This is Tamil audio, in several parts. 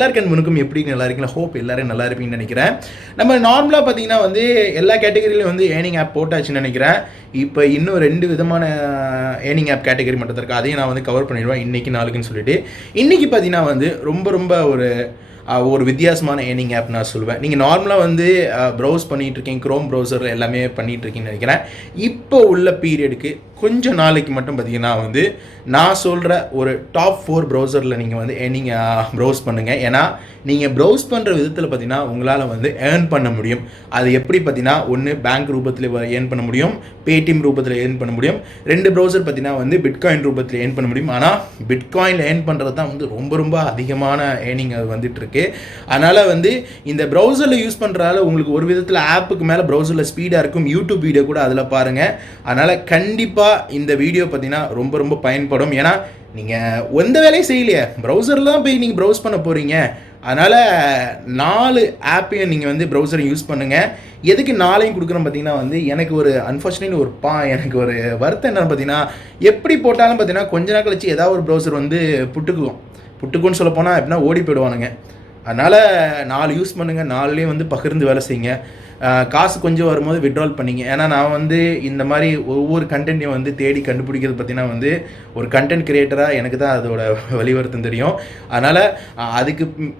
எல்லாருக்கும் எப்படி நல்லா இருக்கீங்களா? ஹோப் எல்லாரும் நல்லா இருப்பீங்கன்னு நினைக்கிறேன். நம்ம நார்மலாக பார்த்தீங்கன்னா வந்து எல்லா கேட்டகரியிலும் வந்து ஏர்னிங் ஆப் போட்டாச்சுன்னு நினைக்கிறேன். இப்போ இன்னும் 2 விதமான ஏர்னிங் ஆப் கேட்டகரி மட்டும் தான் இருக்குது. அதையும் நான் வந்து கவர் பண்ணிடுவேன் இன்றைக்கி நாளுக்குன்னு சொல்லிட்டு. இன்றைக்கி பார்த்தீங்கன்னா வந்து ரொம்ப ஒரு வித்தியாசமான ஏர்னிங் ஆப் நான் சொல்லுவேன். நீங்கள் நார்மலாக வந்து ப்ரௌஸ் பண்ணிகிட்ருக்கீங்க, க்ரோம் ப்ரௌசர் எல்லாமே பண்ணிகிட்ருக்கீங்கன்னு நினைக்கிறேன். இப்போ உள்ள பீரியடுக்கு கொஞ்சம் நாளைக்கு மட்டும் பார்த்தீங்கன்னா வந்து நான் சொல்கிற ஒரு டாப் 4 ப்ரௌசரில் நீங்கள் வந்து நீங்கள் ப்ரௌஸ் பண்ணுங்கள். ஏன்னா நீங்கள் ப்ரௌஸ் பண்ணுற விதத்தில் பார்த்தீங்கன்னா உங்களால் வந்து ஏர்ன் பண்ண முடியும். அது எப்படி பார்த்தீங்கன்னா ஒன்று பேங்க் ரூபத்தில் ஏர்ன் பண்ண முடியும், பேடிஎம் ரூபத்தில் ஏர்ன் பண்ண முடியும். 2 ப்ரௌசர் பார்த்தீங்கன்னா வந்து பிட்காயின் ரூபத்தில் ஏர்ன் பண்ண முடியும். ஆனால் பிட்காயினில் ஏர்ன் பண்ணுறது தான் வந்து ரொம்ப அதிகமான ஏர்னிங் அது வந்துட்டுருக்கு. அதனால் வந்து இந்த ப்ரௌசரில் யூஸ் பண்ணுறதால உங்களுக்கு ஒரு விதத்தில் ஆப்புக்கு மேலே ப்ரௌசரில் ஸ்பீடாக இருக்கும். யூடியூப் வீடியோ கூட அதில் பாருங்கள். அதனால் கண்டிப்பாக இந்த வீடியோ பார்த்தீங்கன்னா ரொம்ப பயன்படும். ஏன்னா நீங்கள் எந்த வேலையும் செய்யலையே, ப்ரௌசரில் தான் போய் நீங்கள் ப்ரௌஸ் பண்ண போகிறீங்க. அதனால் 4 ஆப்பையும் நீங்கள் வந்து ப்ரௌசரை யூஸ் பண்ணுங்கள். எதுக்கு 4ஐயும் கொடுக்குறோம் பார்த்தீங்கன்னா வந்து எனக்கு ஒரு அன்ஃபார்ச்சுனேட்லி எனக்கு ஒரு வருத்தம் என்னன்னு பார்த்தீங்கன்னா, எப்படி போட்டாலும் பார்த்தீங்கன்னா கொஞ்ச நாள் கழிச்சு ஏதாவது ஒரு ப்ரௌசர் வந்து புட்டுக்குன்னு சொல்ல போனால் எப்படின்னா ஓடி போயிடுவானுங்க. அதனால் 4 யூஸ் பண்ணுங்கள். 4லேயும் வந்து பகிர்ந்து வேலை செய்யுங்க. காசு கொஞ்சம் வரும்போது விட்ரால் பண்ணிங்க. ஏன்னா நான் வந்து இந்த மாதிரி ஒவ்வொரு கண்டென்ட்டையும் வந்து தேடி கண்டுபிடிக்கிறது பார்த்தீங்கன்னா வந்து ஒரு கண்டென்ட் கிரியேட்டராக எனக்கு தான் அதோட வழிவருத்தம் தெரியும். அதனால்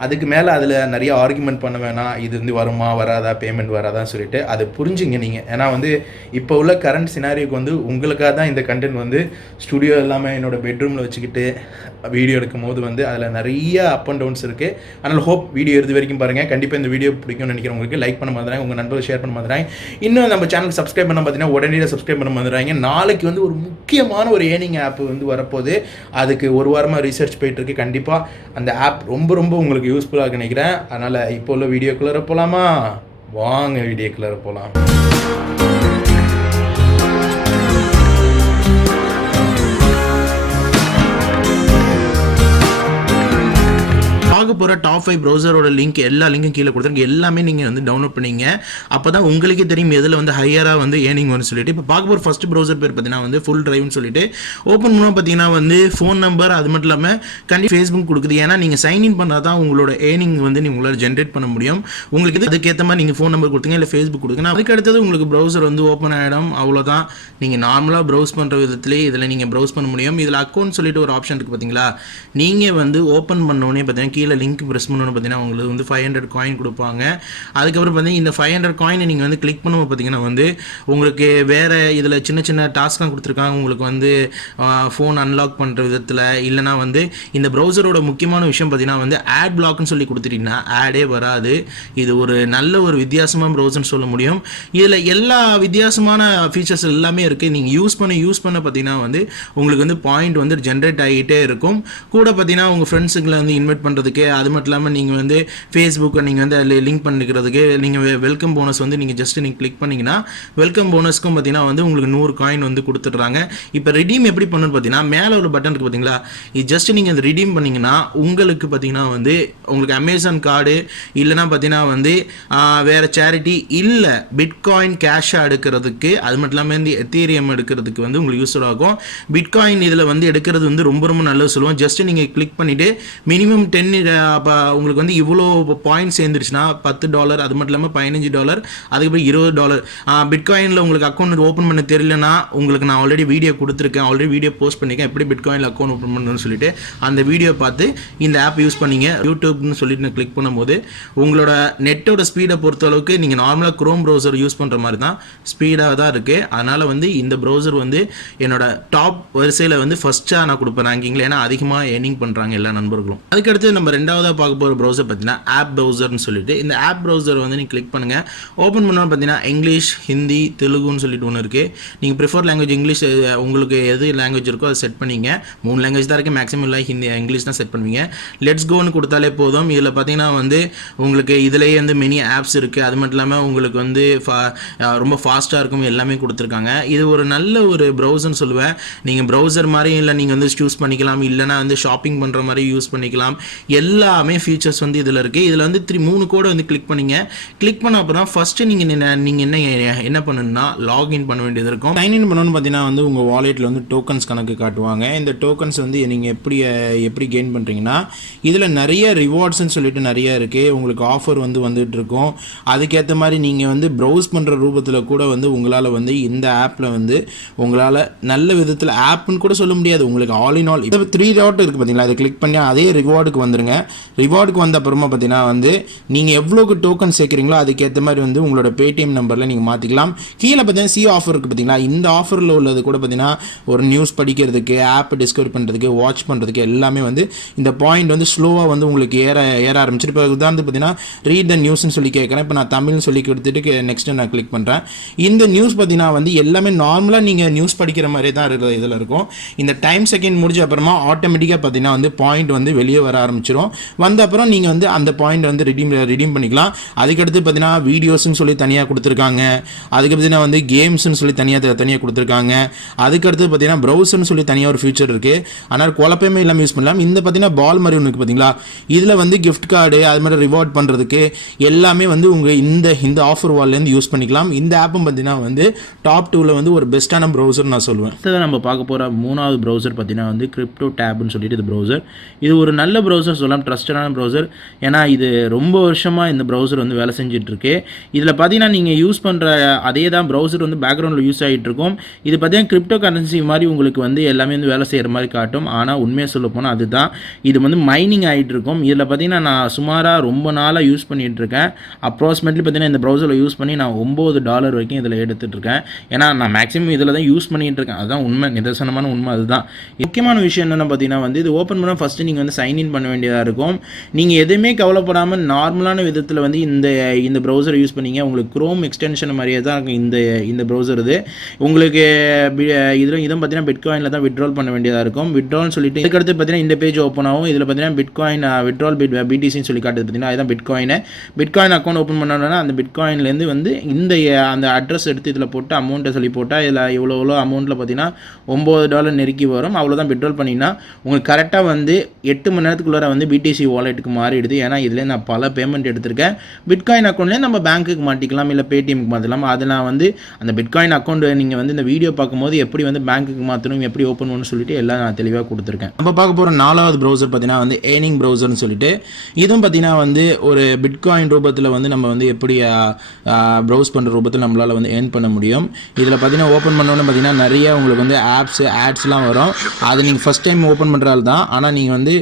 அதுக்கு மேலே அதில் நிறைய ஆர்குமெண்ட் பண்ண வேணாம், இது வந்து வருமா வராதா, பேமெண்ட் வராதான்னு சொல்லிட்டு அதை புரிஞ்சுங்க நீங்கள். ஏன்னா வந்து இப்போ உள்ள கரண்ட் சினாரியோக்கு வந்து உங்களுக்காக தான் இந்த கண்டென்ட் வந்து ஸ்டுடியோ இல்லாமல் என்னோடய பெட்ரூமில் வச்சுக்கிட்டு வீடியோ எடுக்கும் போது வந்து அதில் நிறைய அப் அண்ட் டவுன்ஸ் இருக்குது. அதனால் ஹோப் வீடியோ எடுத்து வரைக்கும் பாருங்கள். கண்டிப்பாக இந்த வீடியோ பிடிக்கும்னு நினைக்கிறேன். உங்களுக்கு லைக் பண்ண மாதிரி உங்கள் நண்பர்கள் ஷேர் பண்ண மாதிரி. இன்னும் நம்ம சேனலுக்கு சப்ஸ்கிரைப் பண்ண பார்த்தீங்கன்னா உடனே சப்ஸ்கிரைப் பண்ண மாதிரி. நாளைக்கு வந்து ஒரு முக்கியமான ஒரு ஏர்னிங் ஆப் வந்து வரப்போகுது. அதுக்கு ஒரு வாரமாக ரிசர்ச் போயிட்டு இருக்கு. கண்டிப்பாக அந்த ஆப் ரொம்ப உங்களுக்கு யூஸ்ஃபுல்லாக நினைக்கிறேன். அதனால் இப்போ உள்ள வீடியோக்குள்ளே போகலாமா? வாங்க வீடியோக்குள்ளே போகலாம். பார்க்க போகிற டாப் 5 ப்ரௌசரோட லிங்க் எல்லா லிங்க்கும் கீழே கொடுத்துருங்க. எல்லாமே நீங்கள் வந்து டவுன்லோட் பண்ணிங்க. அப்போ தான் உங்களுக்கே தெரியும் எதில் வந்து ஹையராக வந்து ஏர்னிங் வரும்னு சொல்லிட்டு. இப்போ பார்க்க போகிற ஃபஸ்ட் ப்ரௌசர் பேர் பார்த்தீங்கன்னா வந்து ஃபுல் டிரைவ்னு சொல்லிட்டு ஓப்பன் பண்ணால் பார்த்தீங்கன்னா வந்து ஃபோன் நம்பர் அது மட்டும் இல்லாமல் கண்டிப்பாக ஃபேஸ்புக் கொடுக்குது. ஏன்னா நீங்கள் சைன்இன் பண்ணால் தான் உங்களோட ஏர்னிங் வந்து உங்களால் ஜென்ரேட் பண்ண முடியும். உங்களுக்கு அதுக்கேற்ற மாதிரி நீங்கள் ஃபோன் நம்பர் கொடுத்தீங்க இல்லை ஃபேஸ்புக் கொடுக்குங்க. அதுக்கு அடுத்தது உங்களுக்கு ப்ரௌசர் வந்து ஓப்பன் ஆகிடும். அவ்வளோதான். நீங்கள் நார்மலாக ப்ரௌஸ் பண்ணுற விதத்துலேயே இதில் நீங்கள் ப்ரௌஸ் பண்ண முடியும். இதில் அக்கௌண்ட் சொல்லிட்டு ஒரு ஆப்ஷன் இருக்குது பார்த்தீங்களா? நீங்கள் வந்து ஓப்பன் பண்ணோன்னே பார்த்தீங்கன்னா கீழே லிங்க் ப்ரெஸ் பண்ணணும் பார்த்தீங்கன்னா உங்களுக்கு வந்து 500 காயின் கொடுப்பாங்க. அதுக்கப்புறம் பார்த்தீங்கன்னா இந்த 500 காயினை நீங்கள் வந்து கிளிக் பண்ணும்போது பார்த்தீங்கன்னா வந்து உங்களுக்கு வேறு இதில் சின்ன டாஸ்க்லாம் கொடுத்துருக்காங்க. உங்களுக்கு வந்து ஃபோன் அன்லாக் பண்ணுற விதத்தில் இல்லைனா வந்து இந்த ப்ரௌசரோட முக்கியமான விஷயம் பார்த்தீங்கன்னா வந்து ஆட் பிளாக்னு சொல்லி கொடுத்துட்டீங்கன்னா ஆடே வராது. இது ஒரு நல்ல ஒரு வித்தியாசமான ப்ரௌசர்னு சொல்ல முடியும். இதில் எல்லா வித்தியாசமான ஃபீச்சர்ஸ் எல்லாமே இருக்குது. நீங்கள் யூஸ் பண்ண பார்த்தீங்கன்னா வந்து உங்களுக்கு வந்து பாயிண்ட் வந்து ஜென்ரேட் ஆகிட்டே இருக்கும். கூட பார்த்தீங்கன்னா உங்கள் ஃப்ரெண்ட்ஸுங்களை வந்து இன்வைட் பண்ணுறதுக்கு, அது மட்டும் இல்லாமல் நீங்கள் வந்து ஃபேஸ்புக்கை நீங்கள் வந்து அதில் லிங்க் பண்ணிக்கிறதுக்கு நீங்கள் வெல்கம் போனஸ் வந்து நீங்கள் ஜஸ்ட் நீங்கள் கிளிக் பண்ணிங்கன்னா வெல்கம் போனஸ்க்கும் பார்த்தீங்கன்னா வந்து உங்களுக்கு 100 காயின் வந்து கொடுத்துட்றாங்க. இப்போ ரிடீம் எப்படி பண்ணணும்னு பார்த்தீங்கன்னா மேலே ஒரு பட்டன் இருக்குது பார்த்தீங்களா? இது ஜஸ்ட் நீங்கள் அந்த ரிடீம் பண்ணிங்கன்னா உங்களுக்கு பார்த்தீங்கன்னா வந்து உங்களுக்கு அமேசான் கார்டு இல்லைனா பார்த்தீங்கன்னா வந்து வேறு சேரிட்டி இல்லை பிட்காயின் கேஷாக எடுக்கிறதுக்கு, அது மட்டும் இல்லாமல் வந்து எத்தீரியம் எடுக்கிறதுக்கு வந்து உங்களுக்கு யூஸ்ஃபுல் ஆகும். பிட்காயின் இதில் வந்து எடுக்கிறது வந்து ரொம்ப நல்லது சொல்லுவோம். ஜஸ்ட் நீங்கள் கிளிக் பண்ணிவிட்டு மினிமம் 10 உங்களுக்கு வந்து இவ்வளோ பாயிண்ட் சேர்ந்துருச்சுன்னா $10, அது மட்டும் இல்லாமல் $15, அதுக்கப்புறம் $20. பிட்காயினில் உங்களுக்கு அக்கௌண்ட் ஓப்பன் பண்ண தெரியலனா உங்களுக்கு நான் ஆல்ரெடி வீடியோ கொடுத்துருக்கேன், ஆல்ரெடி வீடியோ போஸ்ட் பண்ணியிருக்கேன் எப்படி பிட்காயினில் அக்கௌண்ட் ஓப்பன் பண்ணணும்னு சொல்லிட்டு. அந்த வீடியோ பார்த்து இந்த ஆப் யூஸ் பண்ணிங்க. யூடியூப்னு சொல்லிட்டு நான் கிளிக் பண்ணும்போது உங்களோட நெட்டோட ஸ்பீடை பொறுத்தளவுக்கு நீங்கள் நார்மலாக க்ரோம் ப்ரௌசர் யூஸ் பண்ணுற மாதிரி தான் ஸ்பீடாக தான் இருக்குது. அதனால் வந்து இந்த ப்ரௌசர் வந்து என்னோட டாப் வரிசையில் வந்து ஃபஸ்ட்டாக நான் கொடுப்பேன் ரேங்கிங்கில். ஏன்னா அதிகமாக ஏர்னிங் பண்ணுறாங்க எல்லா நண்பர்களும். அதுக்கடுத்து நம்ம ரெண்டாவதாக பார்க்க போகிற ப்ரௌசர் பார்த்தீங்கன்னா ஆப் ப்ரௌசர்னு சொல்லிட்டு. இந்த ஆப் ப்ரௌசர் வந்து நீங்கள் கிளிக் பண்ணுங்கள். ஓப்பன் பண்ணோன்னு பார்த்தீங்கன்னா இங்கிலீஷ், ஹிந்தி, தெலுங்குன்னு சொல்லிட்டு ஒன்று இருக்குது. நீங்கள் ப்ரிஃபர் லாங்குவேஜ் இங்கிலீஷ், உங்களுக்கு எது லாங்குவேஜ் இருக்கோ அதை செட் பண்ணிங்க. 3 லாங்குவேஜ் தான் இருக்குது மேக்ஸிமம். இல்லை ஹிந்தி இங்கிலீஷ் தான் செட் பண்ணுவீங்க. லெட்ஸ் கோன்னு கொடுத்தாலே போதும். இதில் பார்த்தீங்கன்னா வந்து உங்களுக்கு இதிலேயே வந்து மெனி ஆப்ஸ் இருக்குது. அது மட்டும் இல்லாமல் உங்களுக்கு வந்து ரொம்ப ஃபாஸ்ட்டாக இருக்கும், எல்லாமே கொடுத்துருக்காங்க. இது ஒரு நல்ல ஒரு ப்ரௌசர்னு சொல்லுவேன். நீங்கள் ப்ரௌசர் மாதிரி இல்லை நீங்கள் வந்து சூஸ் பண்ணிக்கலாம், இல்லைனா வந்து ஷாப்பிங் பண்ணுற மாதிரி யூஸ் பண்ணிக்கலாம். எல்லாமே ஃபீச்சர்ஸ் வந்து இதில் இருக்குது. இதில் வந்து 3 கோடை வந்து கிளிக் பண்ணிங்க. கிளிக் பண்ண அப்புறம் ஃபஸ்ட்டு நீங்கள் என்ன பண்ணணும்னா லாகின் பண்ண வேண்டியது இருக்கும். சைன்இன் பண்ணணும்னு பார்த்தீங்கன்னா வந்து உங்கள் வாலெட்டில் வந்து டோக்கன்ஸ் கணக்கு காட்டுவாங்க. இந்த டோக்கன்ஸ் வந்து நீங்கள் எப்படி கெயின் பண்ணுறீங்கன்னா இதில் நிறைய ரிவார்ட்ஸ்ன்னு சொல்லிட்டு நிறைய இருக்குது. உங்களுக்கு ஆஃபர் வந்து வந்துட்டு இருக்கும். அதுக்கேற்ற மாதிரி நீங்கள் வந்து ப்ரௌஸ் பண்ணுற ரூபத்தில் கூட வந்து உங்களால் வந்து இந்த ஆப்பில் வந்து உங்களால் நல்ல விதத்தில் ஆப்னு கூட சொல்ல முடியாது, உங்களுக்கு ஆல் இன் ஆல். இப்போ 3 டாட் இருக்குது பார்த்தீங்களா, அதை கிளிக் பண்ணி அதே ரிவார்டுக்கு வந்துருங்க. ரிவார்டுக்கு வந்த அப்புறமா பார்த்தீங்கன்னா வந்து நீங்கள் எவ்வளோக்கு டோக்கன் சேர்க்குறீங்களோ அதுக்கேற்ற மாதிரி வந்து உங்களோட பேடிஎம் நம்பரில் நீங்கள் மாற்றிக்கலாம். கீழே பார்த்தீங்கன்னா சி ஆஃபர் இருக்குது பார்த்தீங்களா, இந்த ஆஃபரில் உள்ளது கூட பார்த்தீங்கன்னா ஒரு நியூஸ் படிக்கிறதுக்கு, ஆப் டிஸ்கவர் பண்ணுறதுக்கு, வாட்ச் பண்ணுறதுக்கு எல்லாமே வந்து இந்த பாயிண்ட் வந்து ஸ்லோவாக வந்து உங்களுக்கு ஏற ஆரம்பிச்சிட்டு. இப்போ உதாரணத்துக்கு பார்த்தீங்கன்னா ரீட் த நியூஸ்னு சொல்லி கேட்குறேன். இப்போ நான் தமிழ்னு சொல்லி கொடுத்துட்டு நெக்ஸ்ட்டு நான் கிளிக் பண்ணுறேன். இந்த நியூஸ் பார்த்தீங்கன்னா வந்து எல்லாமே நார்மலாக நீங்கள் நியூஸ் படிக்கிற மாதிரி தான் இருக்கிற இதில் இருக்கும். இந்த டைம் செகண்ட் முடிஞ்ச அப்புறமா ஆட்டோமேட்டிக்காக பார்த்தீங்கன்னா வந்து பாயிண்ட் வந்து வெளியே வர ஆரம்பிச்சிடும். வந்த அப்புறம் நீங்கள் வந்து அந்த பாயிண்ட் வந்து ரிடீம் பண்ணிக்கலாம். அதுக்கடுத்து பார்த்தீங்கன்னா வீடியோஸ்ன்னு சொல்லி தனியாக கொடுத்துருக்காங்க. அதுக்கு பார்த்தீங்கன்னா வந்து கேம்ஸ்ன்னு சொல்லி தனியாக கொடுத்துருக்காங்க. அதுக்கடுத்து பார்த்தீங்கன்னா ப்ரௌசர்னு சொல்லி தனியாக ஒரு ஃபீச்சர் இருக்குது. ஆனால் குழப்பமே இல்லாமல் யூஸ் பண்ணலாம். இந்த பார்த்தீங்கன்னா பால் மாதிரி ஒன்று இருக்குது பார்த்தீங்களா, இதில் வந்து கிஃப்ட் கார்டு அது மாதிரி ரிவார்ட் பண்ணுறதுக்கு எல்லாமே வந்து உங்கள் இந்த ஆஃபர் வால்லேருந்து யூஸ் பண்ணிக்கலாம். இந்த ஆப்பும் பார்த்தீங்கன்னா வந்து டாப் 2ல வந்து ஒரு பெஸ்ட்டான ப்ரௌசர் நான் சொல்லுவேன். இதை நம்ம பார்க்க போகிற 3வது ப்ரௌசர் பார்த்தீங்கன்னா வந்து 𝗙்சி𝗹𝗹𝗀𝗏்னு சொல்லிட்டு இது ப்ரௌசர். இது ஒரு நல்ல ப்ரௌசர் சொல்லலாம், ட்ரஸ்டடான ப்ரௌசர். ஏன்னா இது ரொம்ப வருஷமாக இந்த ப்ரௌசர் வந்து வேலை செஞ்சிட்ருக்கு. இதில் பார்த்தீங்கன்னா நீங்கள் யூஸ் பண்ணுற அதே தான் ப்ரௌசர் வந்து பேக்ரவுண்டில் யூஸ் ஆகிட்டு இருக்கும். இது பார்த்தீங்கன்னா கிரிப்டோ கரன்சி மாதிரி உங்களுக்கு வந்து எல்லாமே வந்து வேலை செய்கிற மாதிரி காட்டும். ஆனால் உண்மையாக சொல்ல போனால் அதுதான், இது வந்து மைனிங் ஆகிட்டு இருக்கும். இதில் பார்த்தீங்கன்னா நான் சுமாராக ரொம்ப நாளாக யூஸ் பண்ணிகிட்டு இருக்கேன். அப்ராக்சிமேட்லி பார்த்தீங்கன்னா இந்த ப்ரௌசரில் யூஸ் பண்ணி நான் $9 வரைக்கும் இதில் எடுத்துகிட்ருக்கேன். ஏன்னா நான் மேக்ஸிமம் இதில் தான் யூஸ் பண்ணிகிட்டு இருக்கேன். அதுதான் உண்மை, நிதர்சனமான உண்மை அதுதான். முக்கியமான விஷயம் என்னென்னு பார்த்தீங்கன்னா வந்து இது ஓப்பன் பண்ணால் ஃபஸ்ட்டு நீங்கள் வந்து சைன்இன் பண்ண வேண்டியதாக இருக்கும். நீங்கள் எதுவுமே கவலைப்படாமல் நார்மலான விதத்தில் வந்து இந்த ப்ரௌசரை யூஸ் பண்ணிங்க. உங்களுக்கு குரோம் எக்ஸ்டென்ஷன் மாதிரியே தான் இருக்கும் இந்த ப்ரௌசர். இது உங்களுக்கு இதுவும் பார்த்தீங்கன்னா பிட்காயினில் தான் விட்ரால் பண்ண வேண்டியதாக இருக்கும். விட்ரால்னு சொல்லிட்டு இதுக்கடுத்து பார்த்தீங்கன்னா இந்த பேஜ் ஓப்பன் ஆகும். இதில் பார்த்தீங்கன்னா பிட்காயின் விட்ரால் பிடிசின்னு சொல்லி காட்டுது பார்த்தீங்கன்னா, அதுதான் பிட்காயின் அக்கௌண்ட் ஓப்பன் பண்ணோன்னா அந்த பிட்காயின்லேருந்து வந்து அந்த அட்ரஸ் எடுத்து இதில் போட்டு அமௌண்ட்டை சொல்லி போட்டால் இதில் இவ்வளோ அமௌண்ட்டில் பார்த்தீங்கன்னா $9 நெருக்கி வரும். அவ்வளோதான் விட்ரால் பண்ணிங்கன்னா உங்களுக்கு கரெக்டாக வந்து 8 மணி நேரத்துக்குள்ளார வந்து பிடிசி வாலெட்டுக்கு மாறிடுது. ஏன்னா இதில் நான் பல பேமெண்ட் எடுத்திருக்கேன். பிட்காயின் அக்கௌண்ட்லேயே நம்ம பேங்க்குக்கு மாட்டிக்கலாம், இல்லை பேடிஎம்க்கு மாற்றலாம். அது நான் வந்து அந்த பிட்காயின் அக்கௌண்ட் நீங்கள் வந்து இந்த வீடியோ பார்க்கும்போது எப்படி வந்து பேங்க்குக்கு மாற்றணும், எப்படி ஓப்பன் பண்ணணும்னு சொல்லிட்டு எல்லாம் நான் தெளிவாக கொடுத்துருக்கேன். நம்ம பார்க்க போகிற 4வது ப்ரௌசர் பார்த்தீங்கன்னா வந்து ஏர்னிங் ப்ரௌசர்னு சொல்லிட்டு இதுவும் பார்த்தீங்கன்னா வந்து ஒரு பிட்காயின் ரூபத்தில் வந்து நம்ம வந்து எப்படி ப்ரௌஸ் பண்ணுற ரூபத்தில் நம்மளால் வந்து ஏர்ன் பண்ண முடியும். இதில் பார்த்தீங்கன்னா ஓப்பன் பண்ணோன்னு பார்த்தீங்கன்னா நிறைய உங்களுக்கு வந்து ஆட்ஸ்லாம் வரும். அது நீங்கள் ஃபஸ்ட் டைம் ஓப்பன் பண்ணுறாள் தான். ஆனால் நீங்கள் வந்து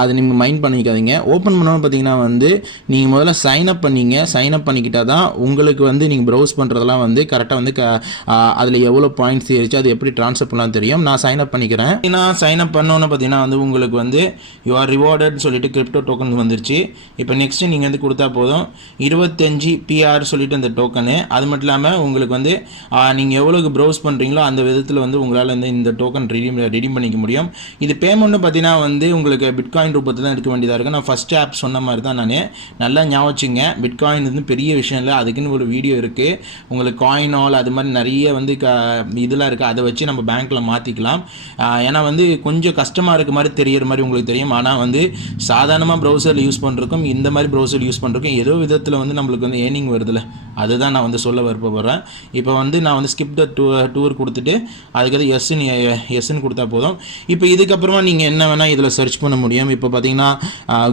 அதை நீங்கள் மைண்ட் பண்ணிக்காதீங்க. ஓப்பன் பண்ணோன்னு பார்த்தீங்கன்னா வந்து நீங்கள் முதல்ல சைன் அப் பண்ணிக்கிட்டால் தான் உங்களுக்கு வந்து நீங்கள் ப்ரௌஸ் பண்ணுறதெல்லாம் வந்து கரெக்டாக வந்து அதில் எவ்வளோ பாயிண்ட்ஸ் ஏறிச்சு அது எப்படி ட்ரான்ஸ்ஃபர் பண்ணலாம் தெரியும். நான் சைன் அப் பண்ணிக்கிறேன். நான் சைன் அப் பண்ணோன்னு பார்த்தீங்கன்னா வந்து உங்களுக்கு வந்து யூ ஆர் ரிவார்டட்னு சொல்லிட்டு கிரிப்டோ டோக்கன் வந்துருச்சு. இப்போ நெக்ஸ்ட்டு நீங்கள் வந்து கொடுத்தா போதும் 25 PR சொல்லிட்டு அந்த டோக்கனு. அது மட்டும் இல்லாமல் உங்களுக்கு வந்து நீங்கள் எவ்வளோக்கு ப்ரௌஸ் பண்ணுறீங்களோ அந்த விதத்தில் வந்து உங்களால் வந்து இந்த டோக்கன் ரெடீம் பண்ணிக்க முடியும். இது பேமெண்ட்னு பார்த்தீங்கன்னா வந்து உங்களுக்கு பிட்காயின் ரூபத்தில் தான் எடுக்க வேண்டியதாக இருக்கும். நான் ஃபஸ்ட் ஆப் சொன்ன மாதிரி தான் நான் நல்லா ஞாபகம் வச்சுங்க. பிட்காயின் வந்து பெரிய விஷயம் இல்லை, அதுக்குன்னு ஒரு வீடியோ இருக்குது. உங்களுக்கு காயினால் அது மாதிரி நிறைய வந்து இதெல்லாம் இருக்குது. அதை வச்சு நம்ம பேங்க்கில் மாற்றிக்கலாம். ஏன்னா வந்து கொஞ்சம் கஷ்டமாக இருக்க மாதிரி தெரிகிற மாதிரி உங்களுக்கு தெரியும். ஆனால் வந்து சாதாரணமாக ப்ரௌசரில் யூஸ் பண்ணுறக்கும் இந்த மாதிரி ப்ரௌசர் யூஸ் பண்ணுறக்கும் ஏதோ விதத்தில் வந்து நம்மளுக்கு வந்து ஏர்னிங் வருதுல்ல, அதுதான் நான் வந்து சொல்ல விருப்பப்படுறேன். இப்போ வந்து நான் வந்து ஸ்கிப் த டூர் கொடுத்துட்டு அதுக்கது எஸ்ன்னு கொடுத்தா போதும். இப்போ இதுக்கப்புறமா நீங்கள் என்ன வேணால் இதில் சர்ச் பண்ண முடியும். இப்போ பார்த்தீங்கன்னா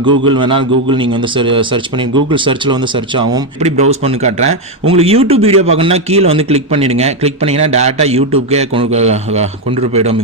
கூகுள் வேணால் கூகுள் நீங்கள் வந்து சர்ச் பண்ணி கூகுள் சர்ச்சில் வந்து சர்ச் ஆகும். இப்படி ப்ரௌஸ் பண்ணி காட்டுறேன். உங்களுக்கு யூடியூப் வீடியோ பார்க்கணுன்னா கீழே வந்து கிளிக் பண்ணிடுங்க. கிளிக் பண்ணிங்கன்னா டேரெக்டாக யூடியூப்கே கொண்டு போயிடும்.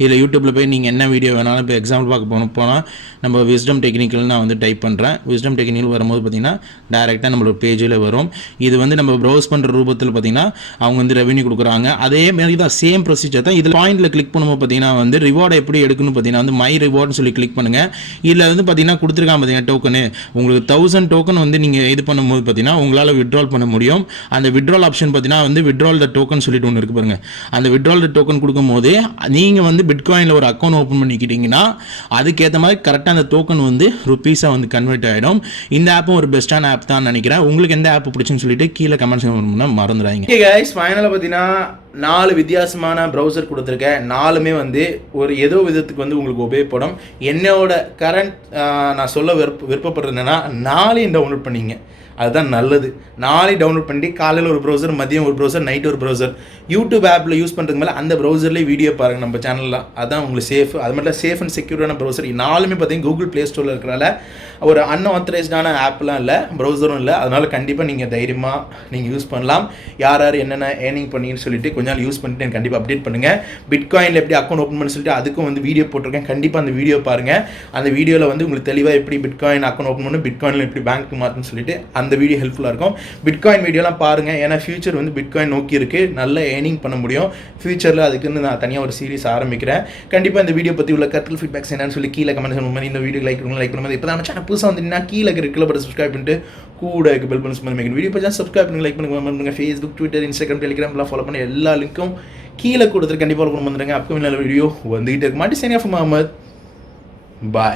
இதில் யூடியூப்பில் போய் நீங்கள் என்ன வீடியோ வேணாலும் இப்போ எக்ஸாம்பிள் பார்க்க போனால் நம்ம விஸ்டம் டெக்னிக்கல் நான் வந்து டைப் பண்ணுறேன். விஸ்டம் டெக்னிக்கல் வரும்போது பார்த்தீங்கன்னா டேரெக்டாக நம்மளோட பேஜில் வரும். இது வந்து நம்ம ப்ரௌஸ் பண்ணுற ரூபத்தில் பார்த்தீங்கன்னா அவங்க வந்து ரெவன்யூ கொடுக்குறாங்க. அதே மாதிரி தான் சேம் ப்ரொசீஜர் தான். இதில் பாயிண்டில் கிளிக் பண்ணும்போது பார்த்தீங்கன்னா வந்து ரிவார்டை எப்படி எடுக்கணும்னு பார்த்தீங்கன்னா வந்து மை ரிவார்ட்னு சொல்லி கிளிக் பண்ணுங்கள். இதில் வந்து பார்த்தீங்கன்னா கொடுத்துருக்காங்க பார்த்தீங்கன்னா டோக்கனு. உங்களுக்கு 1000 டோக்கன் வந்து நீங்கள் இது பண்ணும்போது பார்த்தீங்கன்னா உங்களால் விட்ரால் பண்ண முடியும். அந்த விட்ரால் ஆப்ஷன் பார்த்தீங்கன்னா வந்து விட்ரால் த டோக்கன் சொல்லிட்டு ஒன்று இருக்குது பாருங்கள். அந்த விட்ரால் த டோக்கன் கொடுக்கும்போது நீங்கள் வந்து பிட்காயினில் ஒரு அக்கௌண்ட் ஓப்பன் பண்ணிக்கிட்டீங்கன்னா அதுக்கேற்ற மாதிரி கரெக்டாக அந்த டோக்கன் வந்து ருப்பீஸாக வந்து கன்வெர்ட் ஆகிடும். இந்த ஆப்பும் ஒரு பெஸ்ட்டான ஆப் தான் நினைக்கிறேன். உங்களுக்கு எந்த ஆப் பிடிச்சுன்னு சொல்லிட்டு கீழே கமெண்ட்ஸ் பண்ண மறந்துடாதீங்க. ஓகே கைஸ், ஃபைனலாக பார்த்தீங்கன்னா 4 வித்தியாசமான ப்ரௌசர் கொடுத்துருக்கேன். 4மே வந்து ஒரு ஏதோ விதத்துக்கு வந்து உங்களுக்கு உபயோகப்படும். என்னோட கரண்ட் நான் சொல்ல விருப்பப்படுறது என்னென்னா 4ஐயும் டவுன்லோட் பண்ணிங்க, அதுதான் நல்லது. 4ஐயும் டவுன்லோட் பண்ணி காலையில் ஒரு ப்ரௌசர், மதியம் ஒரு ப்ரௌசர், நைட் ஒரு ப்ரௌசர், யூடியூப் ஆப்பில் யூஸ் பண்ணுறதுக்கு மேலே அந்த ப்ரௌசர்லேயே வீடியோ பாருங்கள் நம்ம சேனலில். அதுதான் உங்களுக்கு சேஃப். அது மட்டும் சேஃப் அண்ட் செக்யூரான ப்ரௌசர். 4மே பார்த்தீங்கன்னா கூகுள் ப்ளே ஸ்டோரில் இருக்கிறனால ஒரு அன்ஆத்தரைஸ்டான ஆப்லாம் இல்லை, ப்ரௌசரும் இல்லை. அதனால் கண்டிப்பாக நீங்கள் தைரியமாக நீங்கள் யூஸ் பண்ணலாம். யார் யார் என்னென்ன ஏர்னிங் பண்ணின்னு சொல்லிட்டு கொஞ்ச நாள் யூஸ் பண்ணிட்டு எனக்கு கண்டிப்பாக அப்டேட் பண்ணுங்கள். பிட்காயினில் எப்படி அக்கௌண்ட் ஓப்பன் பண்ணி சொல்லிட்டு அதுக்கும் வந்து வீடியோ போட்டிருக்கேன். கண்டிப்பாக அந்த வீடியோ பாருங்கள். அந்த வீடியோவில் வந்து உங்களுக்கு தெளிவாக எப்படி பிட்காயின் அக்கௌண்ட் ஓப்பன் பண்ணணும், பிட்காயினில் எப்படி பேங்க்கு மாற்றணும்னு சொல்லிட்டு அந்த வீடியோ ஹெல்ப்ஃபுல்லாக இருக்கும். பிட்காயின் வீடியோலாம் பாருங்கள். ஏன்னா ஃபியூச்சர் வந்து பிட்காயின் நோக்கி இருக்குது, நல்ல ஏர்னிங் பண்ண முடியும் ஃபியூச்சரில். அதுக்குன்னு நான் தனியாக ஒரு சீரிஸ் ஆரம்பிக்கிறேன். கண்டிப்பாக இந்த வீடியோ பற்றி உள்ள கருத்து ஃபீட்பேக்ஸ் என்னன்னு சொல்லி கீழே கமெண்ட் பண்ணுங்க. இந்த வீடியோ லைக் பண்ணுங்கள். இப்போ தான் சேனல் புதுசாக வந்தீங்கன்னா கீழே இருக்கிற சப்ஸ்கிரைப் பண்ணிட்டு கூட பெல் பண்ணி வீடியோ பற்றி சப்ஸ்கிரைப் பண்ணுங்க, லைக் பண்ணுங்க. ஃபேஸ்புக், ட்விட்டர், இன்ஸ்டாகிராம், டெலிகிராம்லாம் ஃபாலோ பண்ணி எல்லா லிங்க்கும் கீழே கொடுத்துட்டு கண்டிப்பாக கொண்டு வந்துடுங்க. அப்கமிங் நல்ல வீடியோ வந்துகிட்டே இருக்க மாட்டேன். Signing off Muhammad. பாய்.